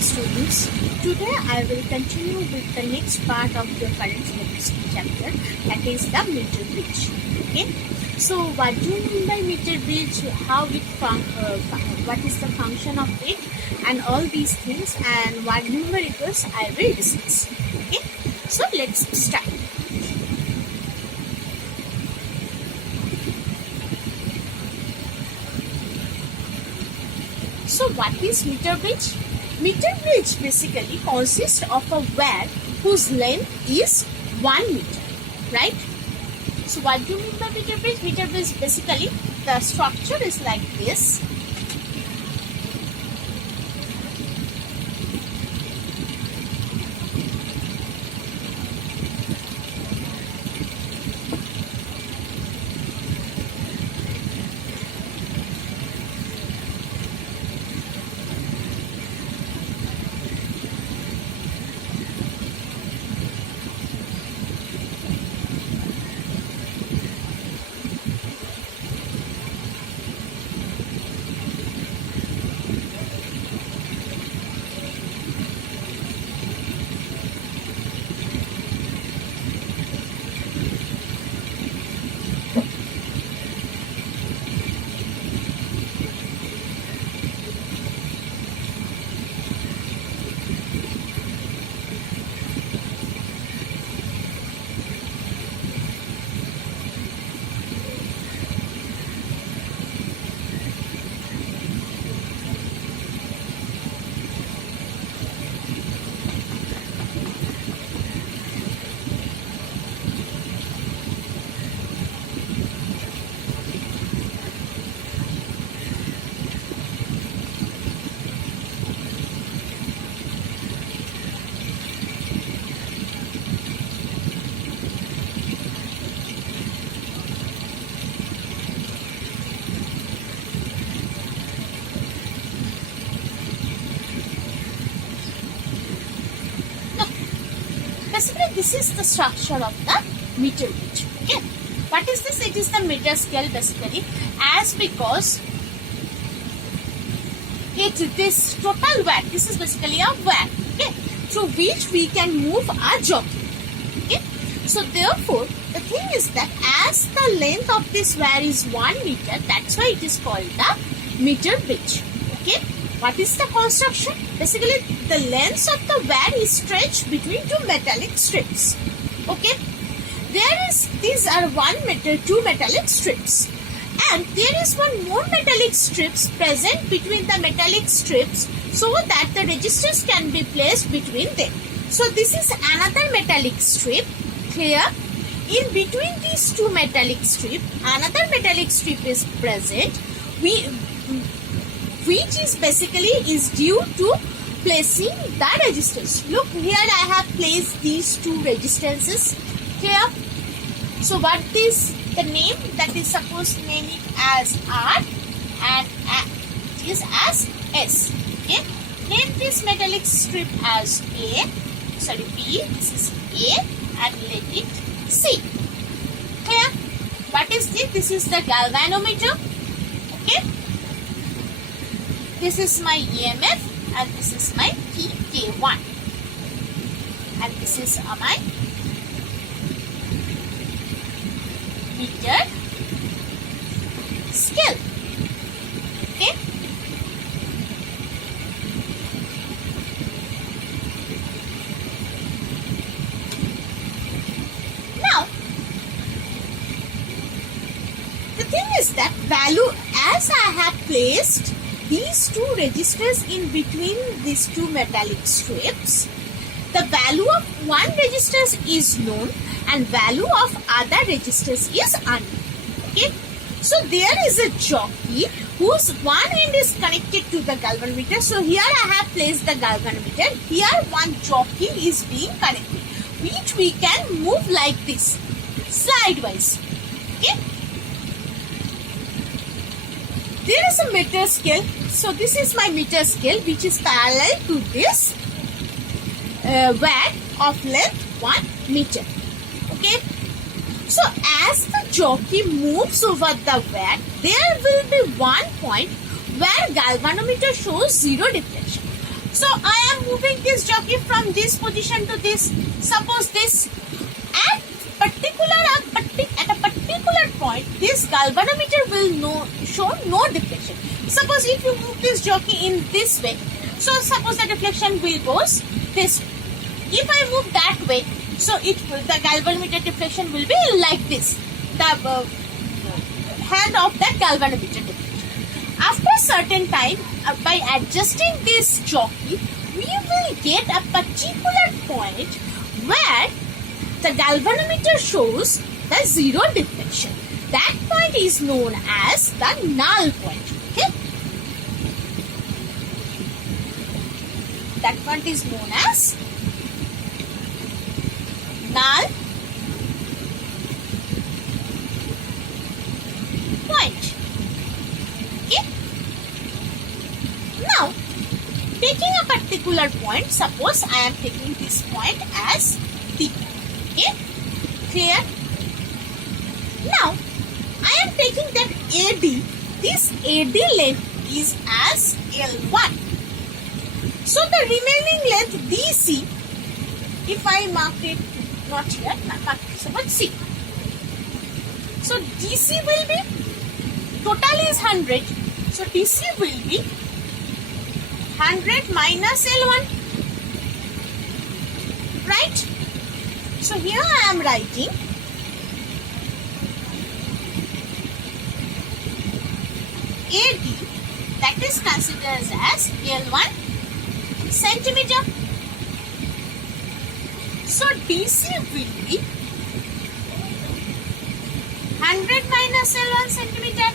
students. Today I will continue with the next part of the current electricity chapter, that is the meter bridge. Okay. So what do you mean by meter bridge? What is the function of it, and all these things, and what numericals I will discuss. Okay. So let's start. So what is meter bridge? Meter bridge basically consists of a wire whose length is 1 meter, right? So what do you mean by meter bridge? Meter bridge basically the structure is like this. Basically, this is the structure of the meter bridge. Okay, what is this? It is the meter scale basically, as because this total wire. This is basically a wire. Okay, through which we can move a jockey. Okay, so therefore the thing is that as the length of this wire is 1 meter, that's why it is called the meter bridge. Okay. What is the construction? Basically, the length of the wire is stretched between two metallic strips. Okay, these are 1 meter, 2 metallic strips, and there is one more metallic strips present between the metallic strips, so that the resistors can be placed between them. So this is another metallic strip. Clear? In between these two metallic strips, another metallic strip is present. Which is basically is due to placing the resistors. Look, here I have placed these two resistances. Clear? So what is the name? That is supposed to name it as R, and it is as S. Okay. Name this metallic strip as B. This is A, and let it C. Clear? What is this? This is the galvanometer. Okay. This is my EMF, and this is my K1, and this is my meter scale. Okay. Now, the thing is that value, as I have placed these two resistors in between these two metallic strips, the value of one resistor is known and value of other resistors is unknown. Okay, so there is a jockey whose one end is connected to the galvanometer. So here I have placed the galvanometer. Here one jockey is being connected, which we can move like this, slidewise. Okay. There is a meter scale. So this is my meter scale, which is parallel to this wire of length 1 meter. Okay. So as the jockey moves over the wire, there will be one point where galvanometer shows zero deflection. So I am moving this jockey from this position to this. Suppose this at a particular point, this galvanometer will show no deflection. Suppose if you move this jockey in this way, so suppose the deflection will goes this way. If I move that way, so the galvanometer deflection will be like this. The hand of that galvanometer deflection. After a certain time, by adjusting this jockey, we will get a particular point where the galvanometer shows the zero deflection. That point is known as the null point. Okay? That point is known as null point. Okay? Now, taking a particular point, suppose I am taking this point as D. Okay? Clear? Now, I am taking that AD. This AD length is as L1. So, the remaining length DC, if I mark it not here, but C. So, DC will be, total is 100. So, DC will be 100 minus L1. Right? So, here I am writing AD, that is considered as L1 centimeter. So DC will be 100 minus L1 centimeter.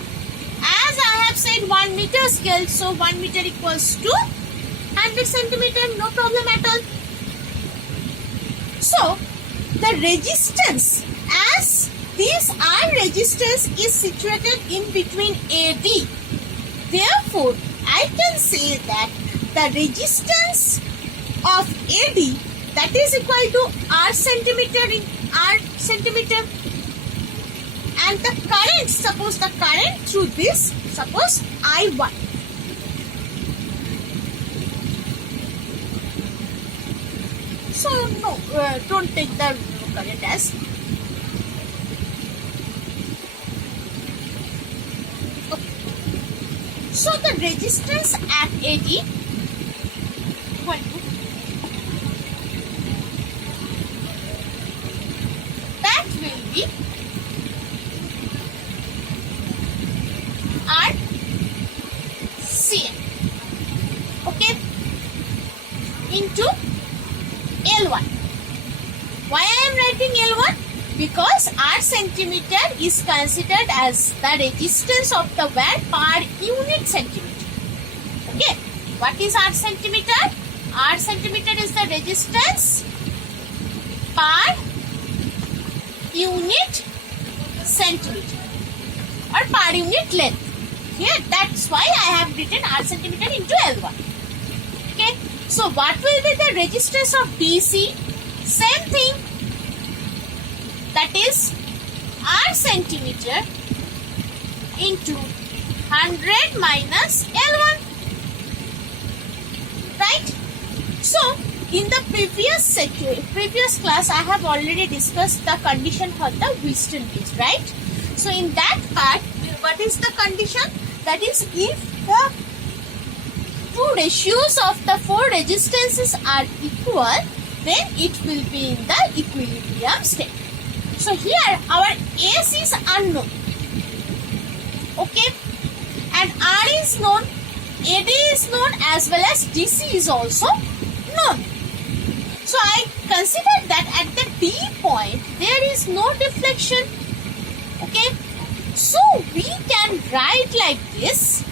As I have said 1 meter scale, so 1 meter equals to 100 centimeter, no problem at all. So the resistance, as this R resistance is situated in between AD, therefore I can say that the resistance of AD, that is equal to R centimeter in R centimeter, and the current, suppose the current through this, suppose I1. So no, don't take the current as. Okay. So the resistance at AD equal to, that will be RCM, okay, into L1. Why I am writing L1? Because R centimeter is considered as the resistance of the wire per unit centimeter. Okay, what is R centimeter? R centimeter is the resistance per unit centimeter or per unit length. Here, that's why I have written R centimeter into L1. Okay, so what will be the resistance of DC? Same thing, that is R centimeter into 100 minus L1. Right? So, in the previous class, I have already discussed the condition for the Wheatstone bridge, right? So, in that part, what is the condition? That is, if the two ratios of the four resistances are equal, then it will be in the equilibrium state. So, here our S is unknown. Okay? And R is known, AD is known, as well as DC is also known. So, I consider that at the D point, there is no deflection. Okay? So, we can write like this.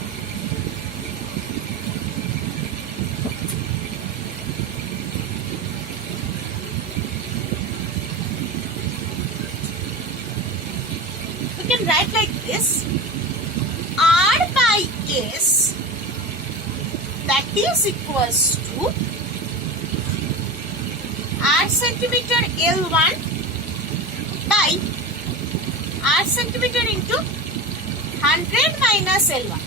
We can write like this. R by S, that is equals to R centimeter L1 by R centimeter into 100 minus L1.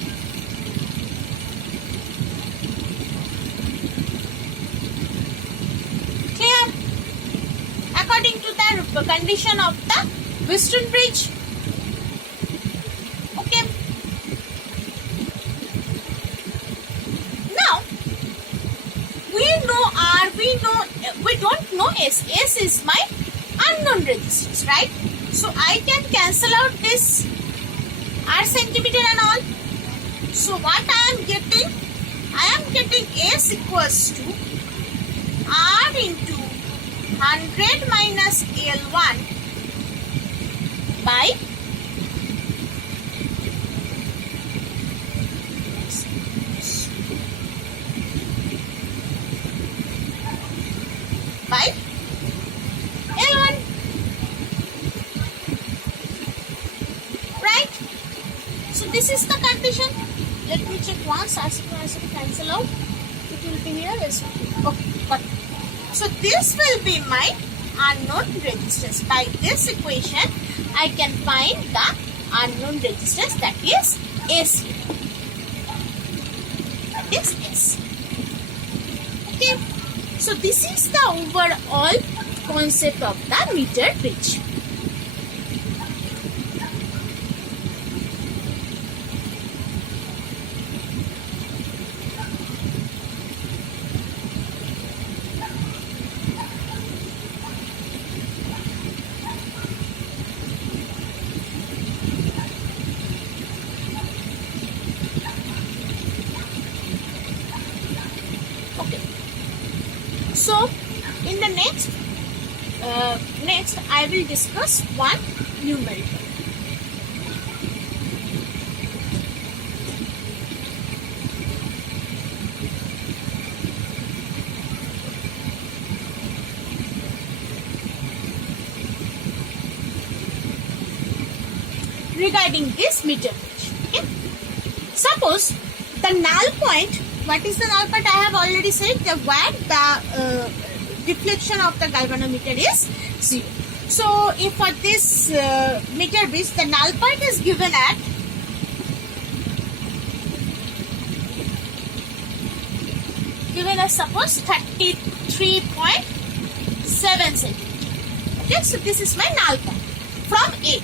according to the condition of the Wheatstone bridge. Okay. Now we don't know S. S is my unknown resistance, right? So I can cancel out this R centimeter and all. So what I am getting S equals to R into 100 minus L1 by L1, right? So this is the condition. Let me check once. As cancel out, it will be here as well. Okay, got it. So this will be my unknown resistance. By this equation, I can find the unknown resistance, that is S. That is S. Okay. So this is the overall concept of the meter bridge. So, in the next I will discuss one numerical. Regarding this meter bridge. Okay? Suppose the null point. What is the null point? I have already said that where the deflection of the galvanometer is 0. So, if for this meter bridge, the null point is given at suppose 33.7 centimeter. Okay, so this is my null point from A.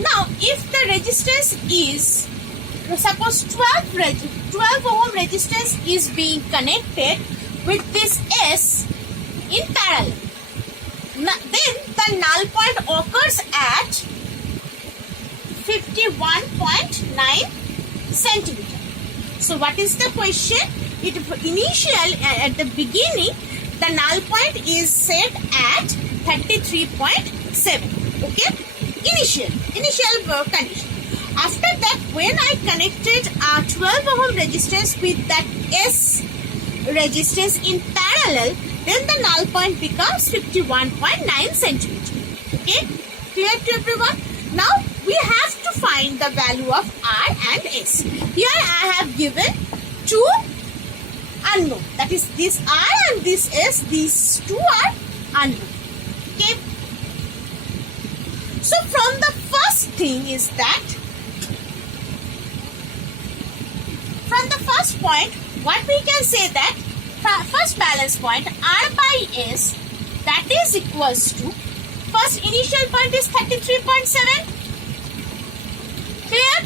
Now, if the resistance is suppose 12 ohm resistance is being connected with this S in parallel, then the null point occurs at 51.9 centimeter. So what is the question? At the beginning, the null point is set at 33.7. Okay, initial condition. After that, when I connected a 12 ohm resistance with that S resistance in parallel, then the null point becomes 51.9 centimeter. Okay, clear to everyone? Now we have to find the value of R and S. Here I have given two unknown. That is this R and this S. These two are unknown. Okay. So from the first thing is that from the first point, what we can say that first balance point R by S, that is equals to first initial point is 33.7. Clear?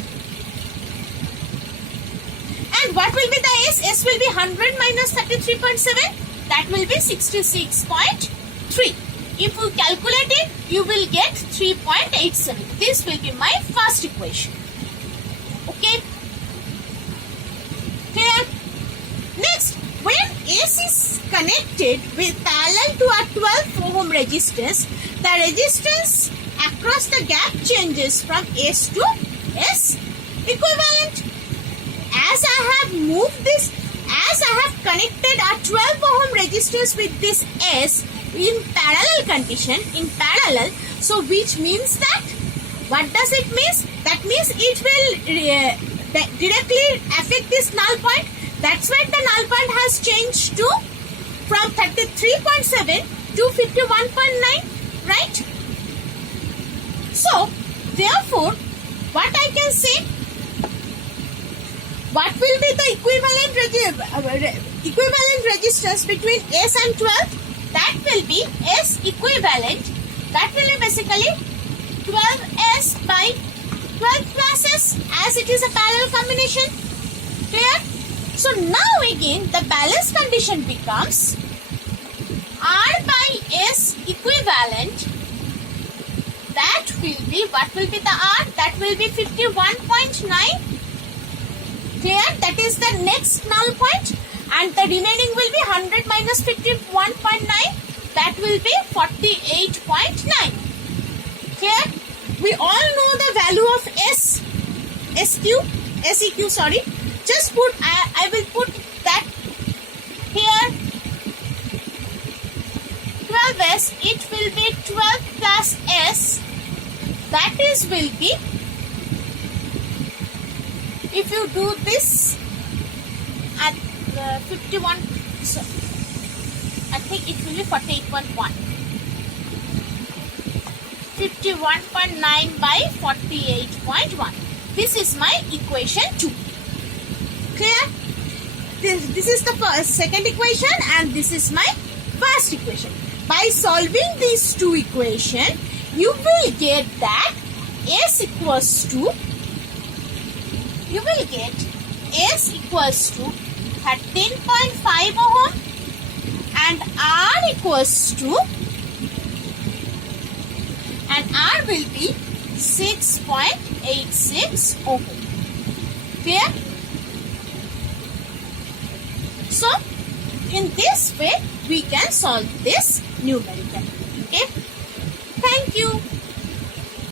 And what will be the S? S will be 100 minus 33.7. That will be 66.3. If you calculate it, you will get 3.87. This will be my first equation. Okay. Clear? Next, when S is connected with parallel to a 12 ohm resistance, the resistance across the gap changes from S to S equivalent. As I have connected a 12 ohm resistance with this S in parallel condition, so which means that, what does it mean? That means it will directly affect this null point. That's why the null point has changed to from 33.7 to 51.9, right? So, therefore, what I can say, what will be the equivalent resistance between S and 12? that will be S equivalent. That will be basically 12S by 12 plus S, as it is a parallel combination. Clear? So now again the balance condition becomes R by S equivalent. That will be, what will be the R? That will be 51.9. Clear? That is the next null point, and the remaining will be 100 minus 51.9. That will be 48.9. Clear? We all know the value of SEQ, sorry. Just put, I will put that here. 12S, it will be 12 plus S. That is will be, if you do this at 51, so I think it will be 48.1. 51.9 by 48.1. This is my equation 2. Clear? This is the second equation, and this is my first equation. By solving these two equations, you will get that S equals to, you will get S equals to 13.5 ohm and R equals to, and R will be 6.86 ohm. Clear? So, in this way, we can solve this numerical. Okay? Thank you.